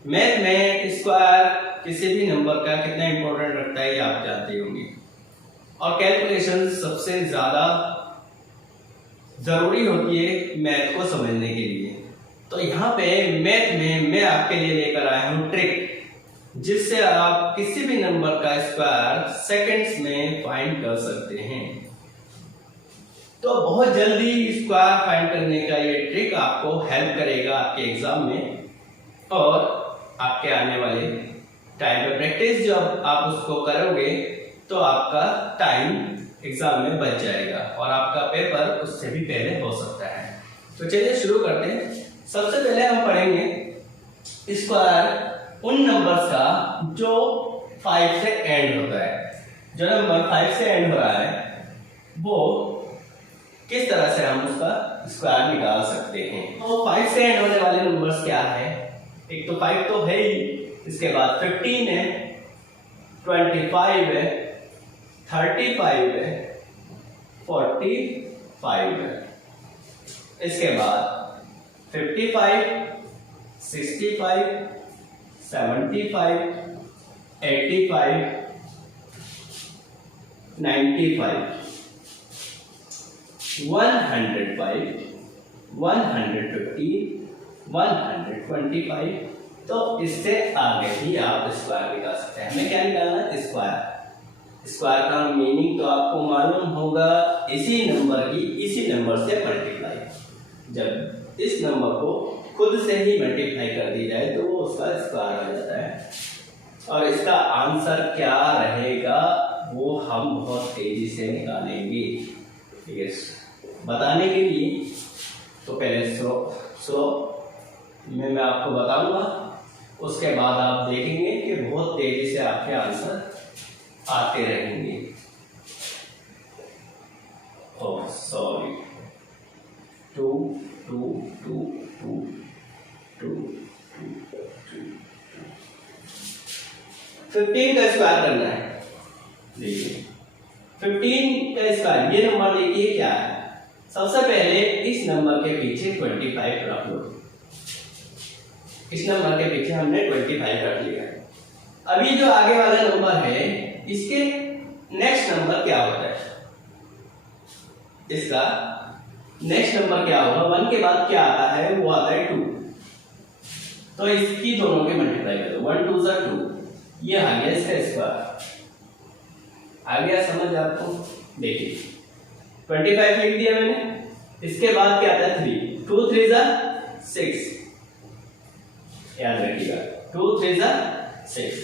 Math में square किसी भी नंबर का कितना इंपॉर्टेंट रखता है ये आप जानते होंगे, और कैलकुलेशन सबसे ज्यादा जरूरी होती है मैथ को समझने के लिए। तो यहाँ पे मैथ में मैं आपके लिए लेकर आया हूँ ट्रिक, जिससे आप किसी भी नंबर का स्क्वायर सेकंड्स में फाइंड कर सकते हैं। तो बहुत जल्दी स्क्वायर फाइंड करने का ये ट्रिक आपको हेल्प करेगा आपके एग्जाम में, और आपके आने वाले टाइम पे प्रैक्टिस जब आप उसको करोगे तो आपका टाइम एग्जाम में बच जाएगा और आपका पेपर उससे भी पहले हो सकता है। तो चलिए शुरू करते हैं। सबसे पहले हम पढ़ेंगे स्क्वायर उन नंबर्स का जो 5 से एंड होता है। जो नंबर 5 से एंड हो रहा है वो किस तरह से हम उसका स्क्वायर निकाल सकते हैं। तो 5 से एंड होने वाले नंबर्स क्या है? एक तो 5 तो है ही, इसके बाद 15 है, 25 है, 35 है, 45 है, इसके बाद 55, 65, 75, 85, 95, 105, 150, 125। तो इससे आगे भी आप स्क्वायर निकाल सकते हैं। हमें क्या निकालना है? स्क्वायर। स्क्वायर का मीनिंग तो आपको मालूम होगा, इसी नंबर की इसी नंबर से मल्टीप्लाई। जब इस नंबर को खुद से ही मल्टीप्लाई कर दी जाए तो वो उसका स्क्वायर आ जाता है। और इसका आंसर क्या रहेगा वो हम बहुत तेजी से निकालेंगे। ठीक है, बताने के लिए तो पहले स्लो में मैं आपको बताऊंगा, उसके बाद आप देखेंगे कि बहुत तेजी से आपके आंसर आते रहेंगे। ओह सॉरी, 2 2 2 2 2 2 15 का स्क्वायर करना है। देखिए 15 का स्क्वायर, ये नंबर देखिए क्या है। सबसे पहले इस नंबर के पीछे 25 रख लो। इस नंबर के पीछे हमने 25 रख लिया। अभी जो आगे वाला नंबर है इसके नेक्स्ट नंबर क्या होता है? इसका नेक्स्ट नंबर क्या होगा? 1 के बाद क्या आता है? वो आता है 2। तो इसकी दोनों के मल्टीप्लाई करो, 1 2 = 2। ये आ गया इसका स्क्वायर। आ गया समझ आपको? देखिए 25 लिख दिया मैंने, इसके बाद क्या आता है? 3। 2 3 = 6। याद रखिएगा 2 3 = 6।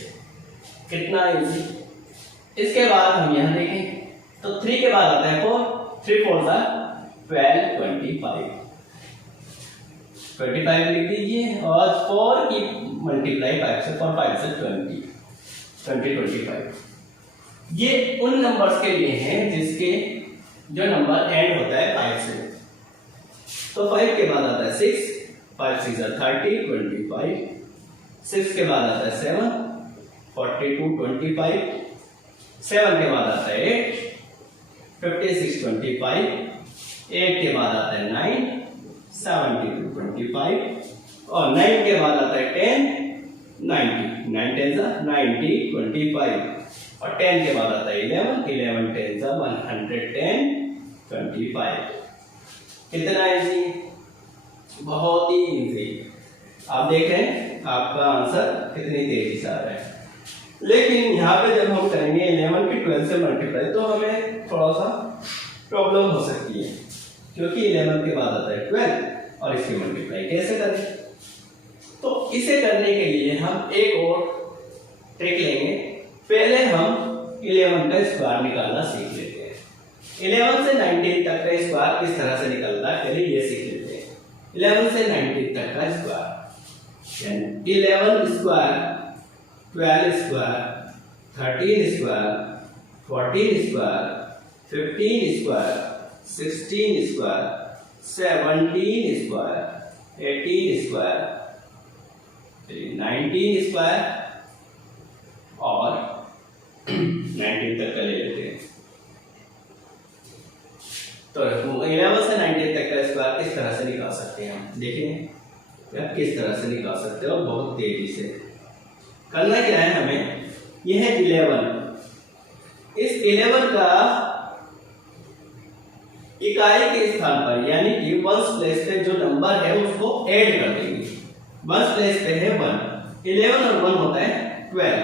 कितना इजी। इसके बाद हम यहां देखें तो 3 के बाद आता है 4। 3 4 = 12 25। 25 लिख दीजिए और 4 की मल्टीप्लाई 5 से, 4 5 से 20 25। ये उन नंबर्स के लिए हैं जिसके जो नंबर एंड होता है 5 से। तो 5 के बाद आता है 6, 5 6 = 30 25। 6 के बाद आता है 7 42 25। 7 के बाद आता है 8 56 25। 8 के बाद आता है 9 72 25। और 9 के बाद आता है 10 90। 9 10 = 90 25। और 10 के बाद आता है 11 11 10 = 110 25। कितना इजी, बहुत ही इजी। आप देख रहे हैं आपका आंसर कितनी तेजी से आ रहा है। लेकिन यहाँ पे जब हम करेंगे 11 की 12 से मल्टीप्लाई तो हमें थोड़ा सा प्रॉब्लम हो सकती है, क्योंकि 11 के बाद आता है 12 और इसकी मल्टीप्लाई कैसे करें। तो इसे करने के लिए हम एक और ट्रिक लेंगे। पहले हम 11 का स्क्वायर निकालना सीख लेते हैं। 11 से 19 तक का स्क्वायर किस तरह से निकलता है पहले ये सीख लेते हैं। 11 से 19 तक का square 11 square, 12 square, 13 square, 14 square, 15 square, 16 square, 17 square, 18 square, 19 square और 19 तक का ले लेते हैं। तो 11 से 19 तक का स्क्वायर किस तरह से निकाल सकते हैं हम देखिए। या किस तरह से निकाल सकते हो बहुत तेजी से। करना क्या है हमें, यह है 11, इस 11 का इकाई के स्थान पर यानी कि वंस प्लेस पे जो नंबर है उसको ऐड कर देंगे। वंस प्लेस पे है 1, 11 और 1 होता है 12।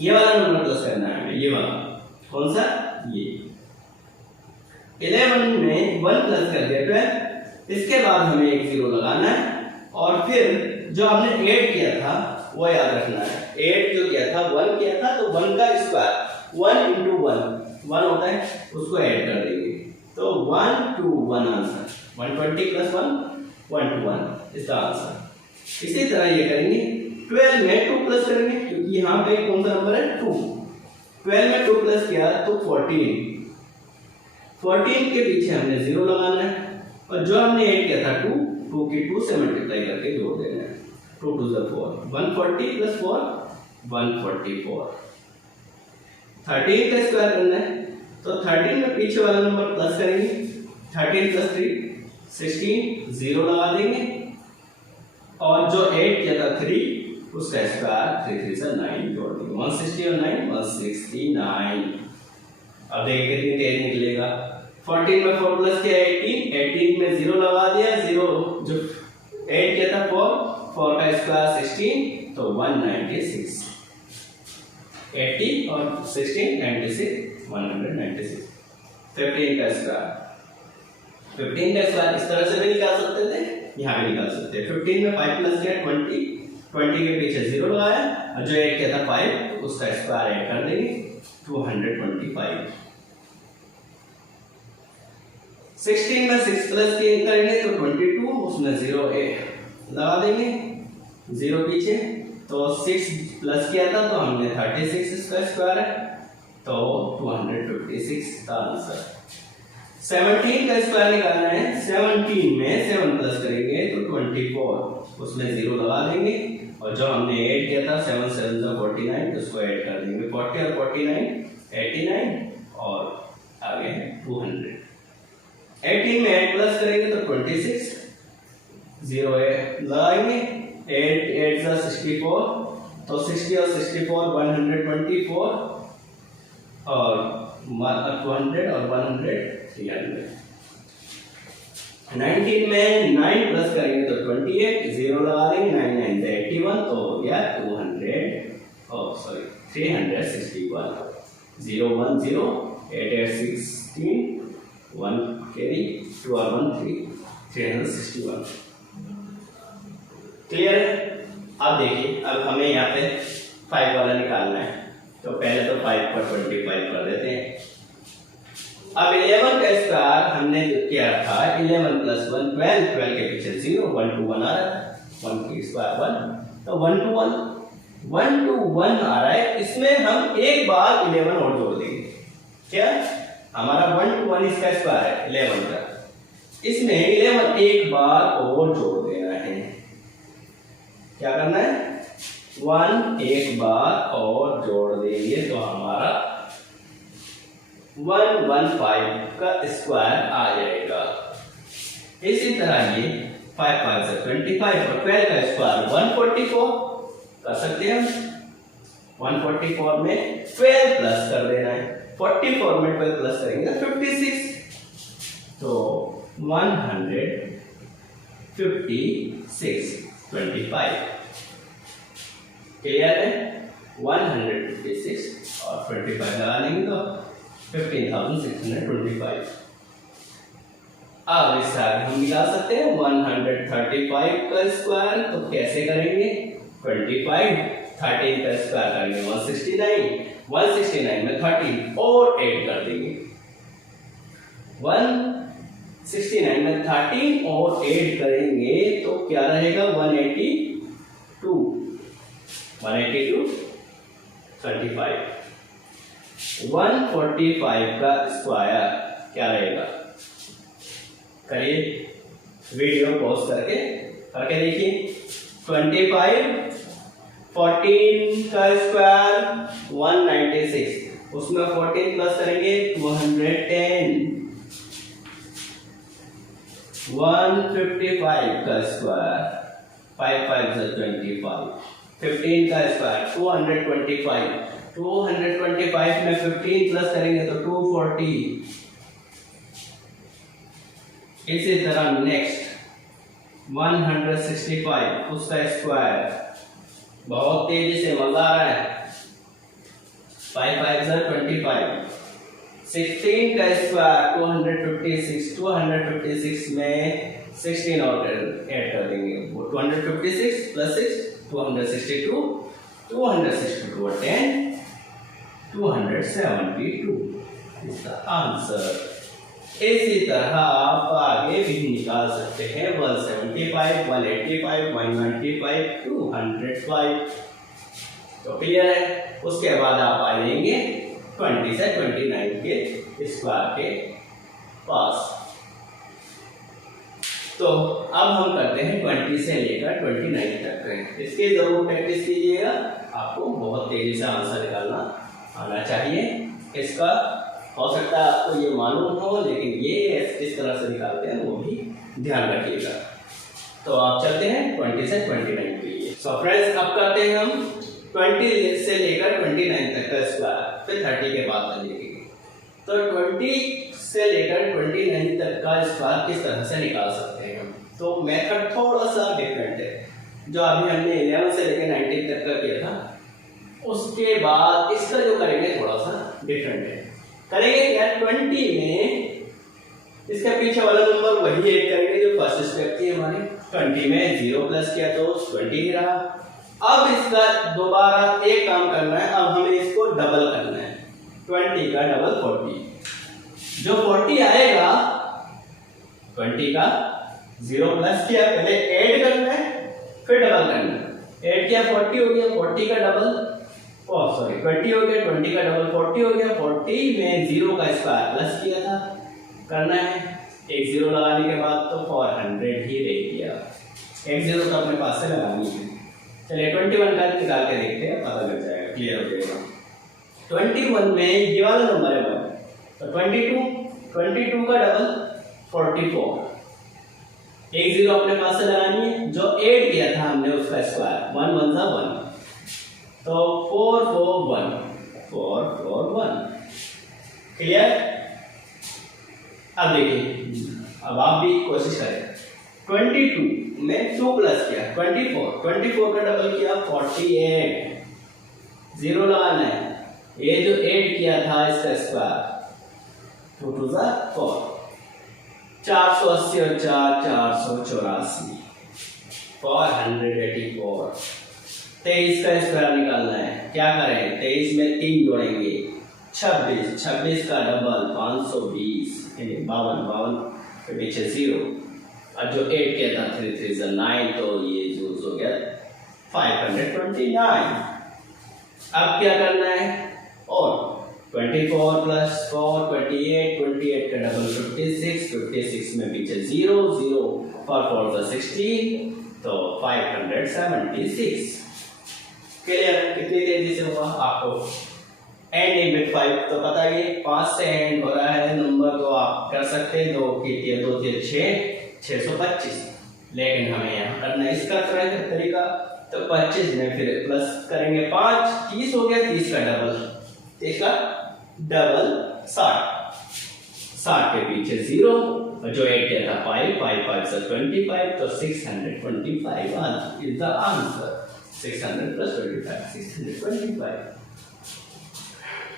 ये वाला नंबर प्लस करना है हमें, ये वाला कौन सा, ये 11 में 1 प्लस कर दिया 12, इसके बाद हमें एक 0 लगाना है और फिर जो हमने ऐड किया था वो याद रखना है। ऐड जो किया था 1 किया था तो 1 का स्क्वायर 1 into 1 होता है, उसको ऐड कर देंगे तो 1 to 1 आंसर 120 plus 1 1 to 1 इसका आंसर। इसी तरह ये करेंगे 12 में 2 प्लस करेंगे क्योंकि यहाँ पे कौन सा नंबर है 2, 12 में 2 प्लस किया तो 14 के पीछे हमने 0 लगाना है और जो हमने ऐड किया था 2 की 2 से मल्टीप्लाई करके जोड़ देना है। 2 to the 4 140 plus 4 144। 13 का स्क्वायर करना है तो 13 में पीछे वाला नंबर प्लस करेंगे, 13 plus 3 16 0 लगा देंगे और जो ऐड किया था 3 उसका स्क्वायर 3 3 से 9 जोड़ देंगे 160 और 9 169। अब देखिए कितनी तेज निकलेगा। 14 में 4 प्लस किया 18 में 0 लगा दिया, 0 जो ऐड किया था 4 का स्क्वायर 16 तो 196। 80 और 16 96 196। 15 का स्क्वायर इस तरह से भी निकाल सकते थे, यहाँ भी निकाल सकते हैं। 15 में 5 प्लस किया 20 के पीछे 0 लगाया और जो ऐड किया था 5 उसका स्क्वायर ऐड कर देंगे 225। 16 में 6 प्लस करेंगे तो 22, उसमें 0 लगा देंगे, 0 पीछे तो 6 प्लस किया था तो हमने 36 इसका स्क्वायर है तो 256 का आंसर। 17 का स्क्वायर निकालना है, 17 में 7 प्लस करेंगे तो 24, उसमें 0 लगा देंगे और जो हमने ऐड किया था 7 7 49 उसको ऐड कर देंगे 40 और 49 89 और आगे है 200। 18 में 8 प्लस करेंगे तो 26, 0 लगाएंगे 8 64 तो 60 और 64 124 और 200 और 100 19 में 9 प्लस करेंगे तो 28, 0 लगा देंगे 9 9 से 81 तो हो गया 361 0 1 0 8 8 16 1 carry 2 और 1 3 361। क्लियर है। अब देखिए अब हमें यहाँ पे 5 वाला निकालना है तो पहले तो 5 पर 25 कर देते हैं। अब 11 का स्क्वायर हमने जो किया था 11 plus 1 12, 12 के पीछे 0 1 to 1 आ रहा है 1 की स्क्वायर 1 तो 1 to 1 आ रहा है। इसमें हम एक बार 11 और जोड़ देंगे, क्या हमारा 1 to 1 इसका स्क्वायर है 11 का, इसमें 11 एक बार और जोड़ देना है। क्या करना है 1 एक बार और जोड़ देंगे तो हमारा 115 का स्क्वायर आ जाएगा। इसी तरह ये 5 5 से 25 और 12 का स्क्वायर 144 कर सकते हैं हम। 144 में 12 प्लस कर देना है, 44 में 12 प्लस करेंगे तो 56 तो 156 25। क्लियर है। 156 और 25 लगा लेंगे तो 15,625। अब इससे आगे हम निकाल सकते हैं 135 का स्क्वायर तो कैसे करेंगे 25 13 का स्क्वायर करेंगे 169 में 13 और ऐड कर देंगे 169 में 13 और ऐड करेंगे तो क्या रहेगा 182 35 145 का स्क्वायर क्या रहेगा। करिए वीडियो पॉज करके देखिए 25 14 का स्क्वायर 196 उसमें 14 प्लस करेंगे 210 155 का स्क्वायर 5 5 से 25, 15 का स्क्वायर 225, 225 में 15 प्लस करेंगे तो 240। इसी तरह नेक्स्ट 165 उसका स्क्वायर, बहुत तेजी से मजा आ रहा है, 5 5 से 25, 16 का स्क्वायर 256, 256 में 16 और ऐड कर देंगे, 256 प्लस 6 262, 262 और 10 272 इसका आंसर। इसी तरह आप आगे भी निकाल सकते हैं 175, 185, 195, 205। तो क्लियर है। उसके बाद आप आ जाएंगे 20 से 29 के स्क्वायर के पास। तो अब हम करते हैं 20 से लेकर 29 तक के। इसकी जरूर प्रैक्टिस कीजिएगा, आपको बहुत तेजी से आंसर निकालना आना चाहिए। इसका हो सकता है आपको ये मालूम हो, लेकिन ये किस तरह से निकालते हैं वो भी ध्यान रखिएगा। तो आप चलते हैं 20 से 29 के लिए। सो फ्रेंड्स, अब करते हैं हम 20 से लेकर 29 तक का स्क्वायर, फिर 30 के बाद चलेंगे। तो 20 से लेकर 29 तक का स्क्वायर किस तरह से निकाल सकते हैं हम? तो मेथड थोड़ा सा डिफरेंट है। जो अभी हमने 11 से लेकर 19 तक का किया था, उसके बाद इसका जो करेंगे थोड़ा सा डिफरेंट है। करेंगे क्या, 20 में इसका पीछे वाला नंबर वही ऐड करेंगे जो फर्स्ट स्टेप थी हमारी। 20 में 0 प्लस किया तो 20 ही रहा। अब इसका दोबारा एक काम करना है, अब हमें इसको डबल करना है। 20 का डबल 40, जो 40 आएगा 20 का 0 प्लस किया, पहले ऐड करना है फिर डबल करना है। ऐड किया 40 हो गया, 40 का डबल 20 हो गया, 20 का डबल 40 हो गया। 40 में 0 का स्क्वायर प्लस किया था, करना है एक 0 लगाने के बाद तो 400 ही रह गया। एक 0 तो अपने पास से लगानी है। चलिए 21 का निकाल के देखते हैं, पता लग जाएगा, क्लियर हो जाएगा। 21 में ये वाला नंबर है 1, तो 22 का डबल 44, एक 0 अपने पास से लगानी है, जो ऐड किया था हमने उसका स्क्वायर 1 1 सा 1, तो 441 क्लियर। अब देखिए, अब आप भी कोशिश करें। 22 में 2 प्लस किया 24 का डबल किया 48, 0 लगाना है। ये जो ऐड किया था इसका स्क्वायर 2 2 4, 480 और 484, 484। 23 का स्क्वायर निकालना है, क्या करें, 23 में 3 जोड़ेंगे 26 का डबल 520, 52 के पीछे 0, और जो 8 किया था 3 3 से 9, तो ये यूज हो गया 529। अब क्या करना है, और 24 प्लस 4 28 का डबल 56 में पीछे 0 0, 4 4 16, तो 576। क्लियर। कितनी तेजी से हुआ आपको एंड विद 5 तो पता है, 5 से एंड हो रहा है नंबर, तो आप कर सकते हैं 2 2 3 6 625, लेकिन हमें यहाँ करना है इसका तरीका। तो 25 में फिर प्लस करेंगे 5, 30 हो गया, 30 का डबल 60 के पीछे 0, और जो ऐड किया था 5 5 से 25, तो 625 इज द आंसर। 600 प्लस 25 625।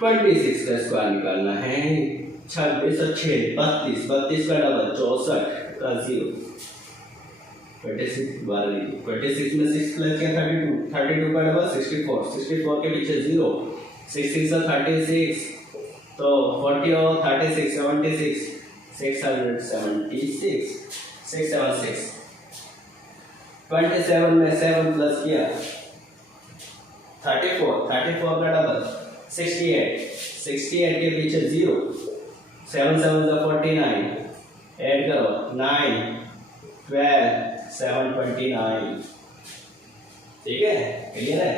26 का स्क्वायर निकालना है, 26 और 6 32 का डबल 64 का 0, 26 में 6 प्लस किया 32 का डबल 64 के पीछे 0, 66 और 36, तो 40 और 36 76, 676 676। 27 में 7 प्लस किया 34 का डबल 68 के पीछे 0, 7 7 49, ऐड करो 9 12 729। ठीक है, क्लियर है।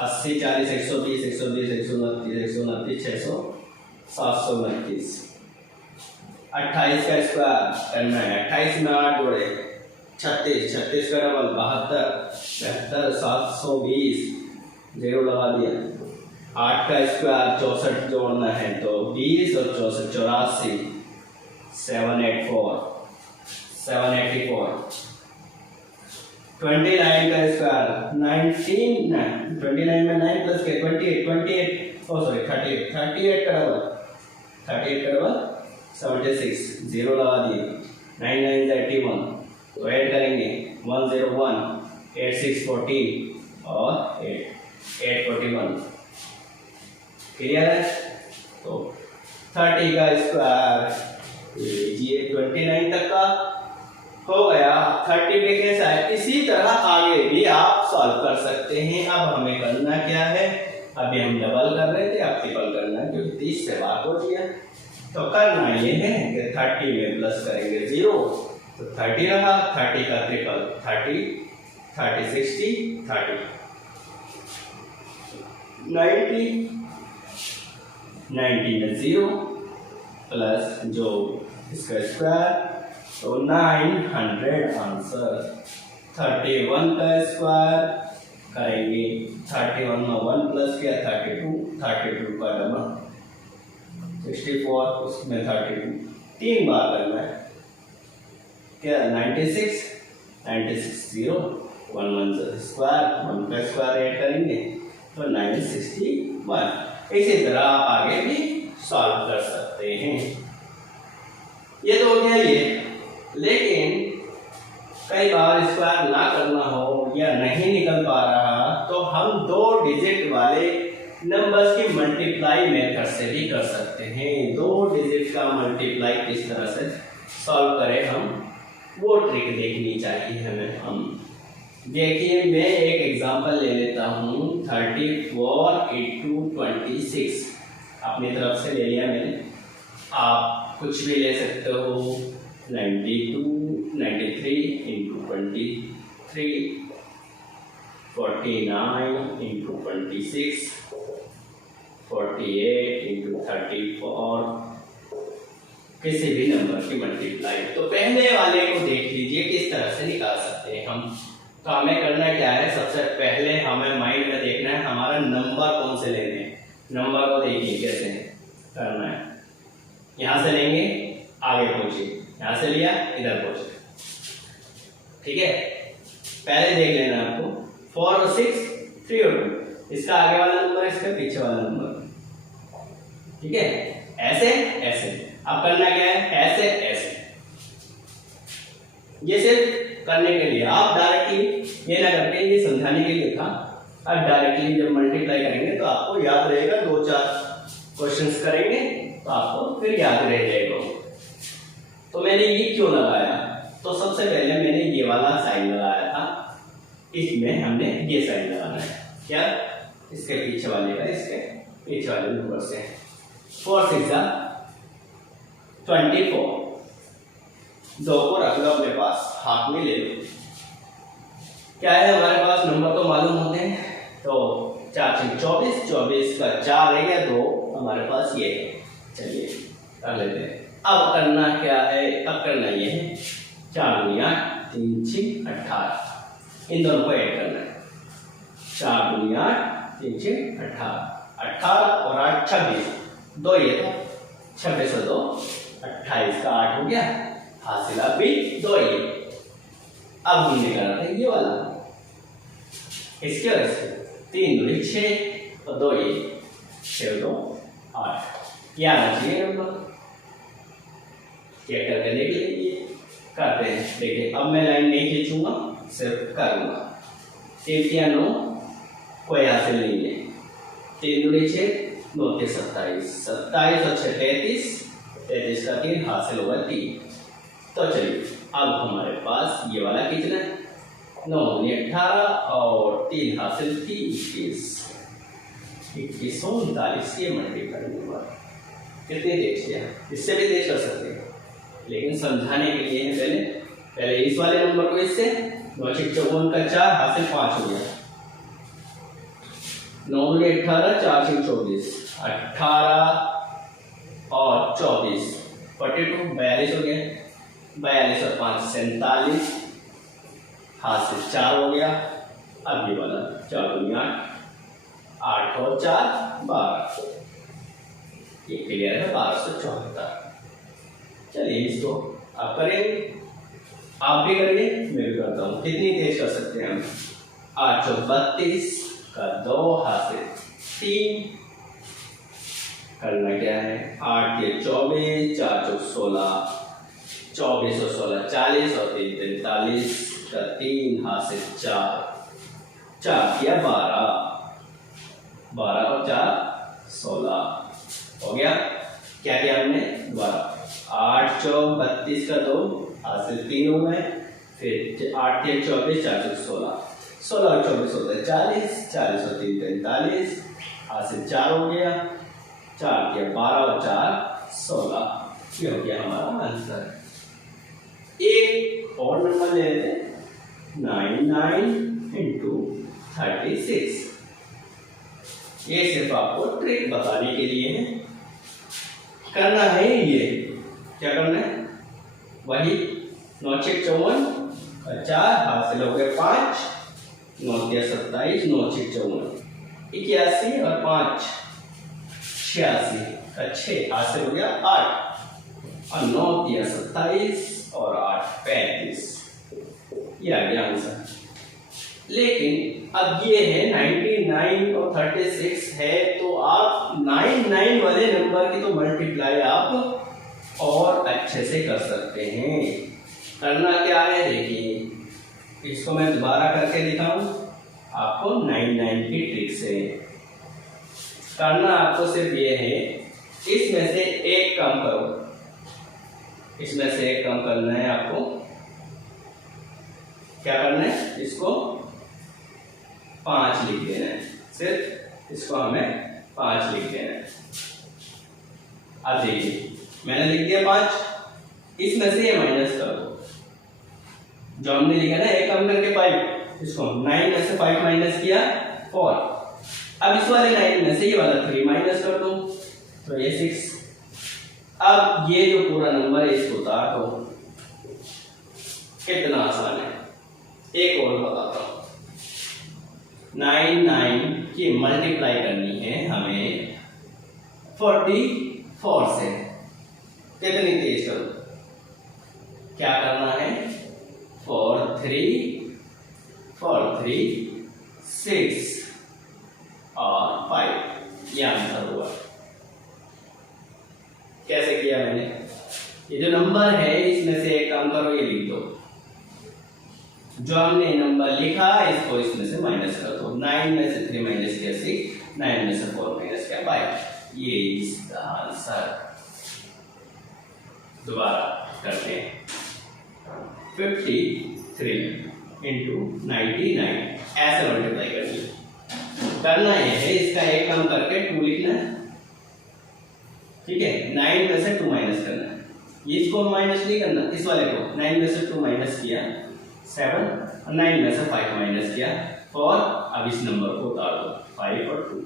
80 40 120 120 129 129 600 729। 28 का स्क्वायर करना है, 28 में 8 जोड़े 36, 36 का डबल 72, 72 720, जीरो लगा दिया। 8 का स्क्वायर 64 जोड़ना है तो 20 और 64 84, 784, 784। 29 का स्क्वायर 29 में 9 प्लस के 28 38 का डबल 76, जीरो लगा दिए। 9 9 81, तो ऐड करेंगे 101, 8 6 40 और 8 41। क्लियर है? तो 30 का स्क्वायर लीजिए 29 तक का हो गया। 30 पे कैसा है, इसी तरह आगे भी आप सॉल्व कर सकते हैं। अब हमें करना क्या है, अभी हम डबल कर रहे थे, अब ट्रिपल करना है क्योंकि 30 से भाग हो दिया। तो करना ये है कि 30 में प्लस करेंगे 0 तो 30 रहा, 30 का ट्रिपल 30 30 60 30 90 में 0 प्लस जो इसका स्क्वायर तो 900 आंसर। 31 का स्क्वायर करेंगे 31 में 1 प्लस किया 32 का डबल 64, उसमें 32 3 बार करना है क्या 96 0 1 1 स्क्वायर 1 का स्क्वायर ऐड करेंगे तो 961। इसी तरह आप आगे भी सॉल्व कर सकते हैं। ये तो हो गया ये, लेकिन कई बार स्क्वायर ना करना हो या नहीं निकल पा रहा तो हम 2 डिजिट वाले नंबर्स की मल्टीप्लाई मेथड से भी कर सकते हैं। 2 डिजिट का मल्टीप्लाई किस तरह से सॉल्व करें हम, वो ट्रिक देखनी चाहिए हमें। हम देखिए मैं एक एग्जांपल ले लेता हूँ 34 into 26 अपनी तरफ से ले लिया मैंने, आप कुछ भी ले सकते हो। 93 into 23, 49 into 26, 48 into 34, किसी भी नंबर की मल्टीप्लाई। तो पहले वाले को देख लीजिए किस तरह से निकाल सकते हैं हम। तो हमें करना क्या है, सबसे पहले हमें माइंड में देखना है हमारा नंबर कौन से लेने हैं। नंबर को देखिए कैसे करना है, यहाँ से लेंगे आगे पहुंचिए, यहाँ से लिया इधर पहुंचे, ठीक है। पहले देख लेना आपको 4 और 6 3 और 2, इसका आगे वाला नंबर इसका पीछे वाला नंबर, ठीक है। ऐसे ऐसे अब करना क्या है, ऐसे ऐसे। ये सिर्फ करने के लिए, आप डायरेक्टली ये ना करके, ये समझाने के लिए था। अब डायरेक्टली जब मल्टीप्लाई करेंगे तो आपको याद रहेगा, 2-4 क्वेश्चंस करेंगे तो आपको फिर याद रह जाएगा। तो मैंने ये क्यों लगाया, तो सबसे पहले मैंने ये वाला साइन लगाया था, इसमें हमने ये साइन लगाना है क्या, इसके पीछे वाले का इसके पीछे वाले नंबर से। 4 6 24, 2 को रख लो अपने पास, हाथ में ले लो। क्या है हमारे पास नंबर तो मालूम होते हैं, तो 4 6 24, 24 का 4 रह गया 2 हमारे पास ये। चलिए कर लेते हैं। अब करना क्या है, अब करना ये है 4 दूनी 8 3 6 18, इन दोनों को ऐड करना है। 4 दूनी 8 3 6 18, 18 और 8 26, 2 ये तो 26 और 2 28 का 8 हो गया, हासिला भी 2 ये। अब हमने करना था ये वाला, इसके वजह से 3 दूनी 6 और 2 ये 6 2 8, क्या आना चाहिए नंबर, चेक करके देख लीजिए। करते हैं, देखिए अब मैं लाइन नहीं खींचूंगा, सिर्फ करूंगा। 3 3 9 को यहाँ से लेंगे, 3 दूनी 6 2 3 27, 27 और 6 33, 33 का 3 हासिल होगा 3। तो चलिए अब हमारे पास ये वाला कितना है, 9 18 और 3 हासिल 21 39, ये मल्टीप्लाई होगा कितने देख लिया, इससे भी देख कर सकते हैं, लेकिन समझाने के लिए है पहले इस वाले नंबर को इससे 9 6 54 का 4 हासिल 5 हो गया, 9 18 4 6 24, 18 और 24 42 42 हो गया, 42 और 5 47, हाथ से 4 हो गया। अब ये वाला 4 दूनी 8, 8 और 4 12, ये क्लियर है 1274। चलिए इसको आप करेंगे, आप भी करिए, मैं भी करता हूँ। कितनी तेज कर सकते हैं हम? 8 चौक 32 का 2, हाथ से 3, करना क्या है? 8 के 24, 4 चौक 16, 24 और 16 40 और 3 43 का 3, हाथ से 4, 4 किया 12, 12 और 4 16 हो गया। क्या किया हमने? 8 चौक 32 का 2, हाथ से 3 हो गए, फिर 8 के 24, 4 चौक 16, 16 और 24 होता है 40, 40 और 3 43, हाथ से 4 हो गया, 4 किया 12 और 4 16। ये हो गया हमारा आंसर। एक और नंबर ले लेते हैं, 99 इंटू 36। ये सिर्फ आपको ट्रिक बताने के लिए है। करना है ये, क्या करना है? वही 9 6 54 और 4, हाथ से लोगे 5, 9 3 27, 9 6 54 81 और 5 86 का 6, हाथ से हो गया 8 और 9 3 27 और 8 35। ये आ गया आंसर। लेकिन अब ये है 99 और 36 है, तो आप 99 वाले नंबर की तो मल्टीप्लाई आप और अच्छे से कर सकते हैं। करना क्या है देखिए, इसको मैं दोबारा करके दिखाऊं आपको 99 की ट्रिक से। करना आपको सिर्फ ये है, इसमें से एक कम करो, इसमें से एक कम करना है आपको। क्या करना है? इसको 5 लिख देना है, सिर्फ इसको हमें 5 लिख देना है। अब देखिए मैंने लिख दिया 5, इसमें से ये माइनस कर दो, जो हमने लिखा ना एक कम करके 5, इसको 9 में से 5 माइनस किया 4। अब इस वाले 9 में से ये वाला 3 माइनस कर दो, तो ये 6। अब ये जो पूरा नंबर है इसको उतार दो। कितना आसान है। एक और बताता हूं, 99 की मल्टीप्लाई करनी है हमें 44 से। कितनी तेज करो? क्या करना है? 4 3 6 और 5, यह आंसर हुआ। कैसे किया मैंने? ये जो नंबर है इसमें से एक काम करो, ये लिख दो। जो हमने नंबर लिखा इसको इसमें से माइनस कर दो। 9 में से 3 माइनस किया 6, 9 में से 4 माइनस किया 5। ये इसका आंसर। दोबारा करते हैं, 53 इंटू 99 ऐसे मल्टीप्लाई करिए। करना ये है, इसका एक कम करके 2 लिखना है, ठीक है। 9 में से 2 माइनस करना है, इसको माइनस नहीं करना, इस वाले को 9 में से 2 माइनस किया 7 और 9 में से 5 माइनस किया 4। अब इस नंबर को उतार दो, 5 और 2।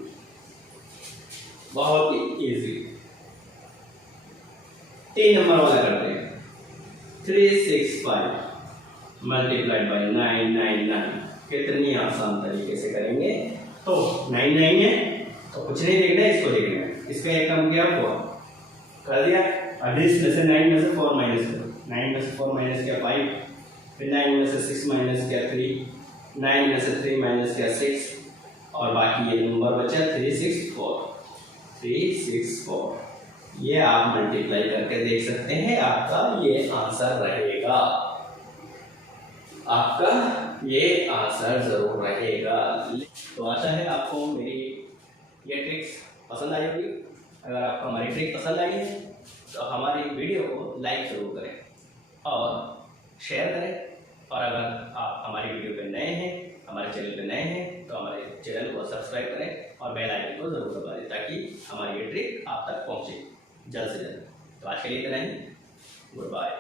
बहुत ही इजी। 3 नंबर वाला करते हैं, 365 मल्टीप्लाइड बाई 999। कितनी आसान तरीके से करेंगे। तो 99 है तो कुछ नहीं देखना है, इसको देखना है। इसका एक कम किया 4 कर दिया। अब इसमें से 9 में से 4 माइनस करो, 9 में से 4 माइनस किया 5, फिर 9 में से 6 माइनस किया 3, 9 में से 3 माइनस किया 6 और बाकी ये नंबर बचा 364। ये आप मल्टीप्लाई करके देख सकते हैं, आपका ये आंसर रहेगा। आपका ये आंसर जरूर रहेगा। तो आशा है आपको मेरी ये ट्रिक्स पसंद आई होगी। अगर आपको हमारी ट्रिक पसंद आई है तो हमारी वीडियो को लाइक जरूर करें और शेयर करें। और अगर आप हमारी वीडियो पे नए हैं, हमारे चैनल पे नए हैं, तो हमारे चैनल को सब्सक्राइब करें और बेल आइकन को जरूर दबा दें ताकि हमारी ये ट्रिक आप तक पहुंचे जल्द से जल्द। तो आज के लिए इतना ही। Good bye.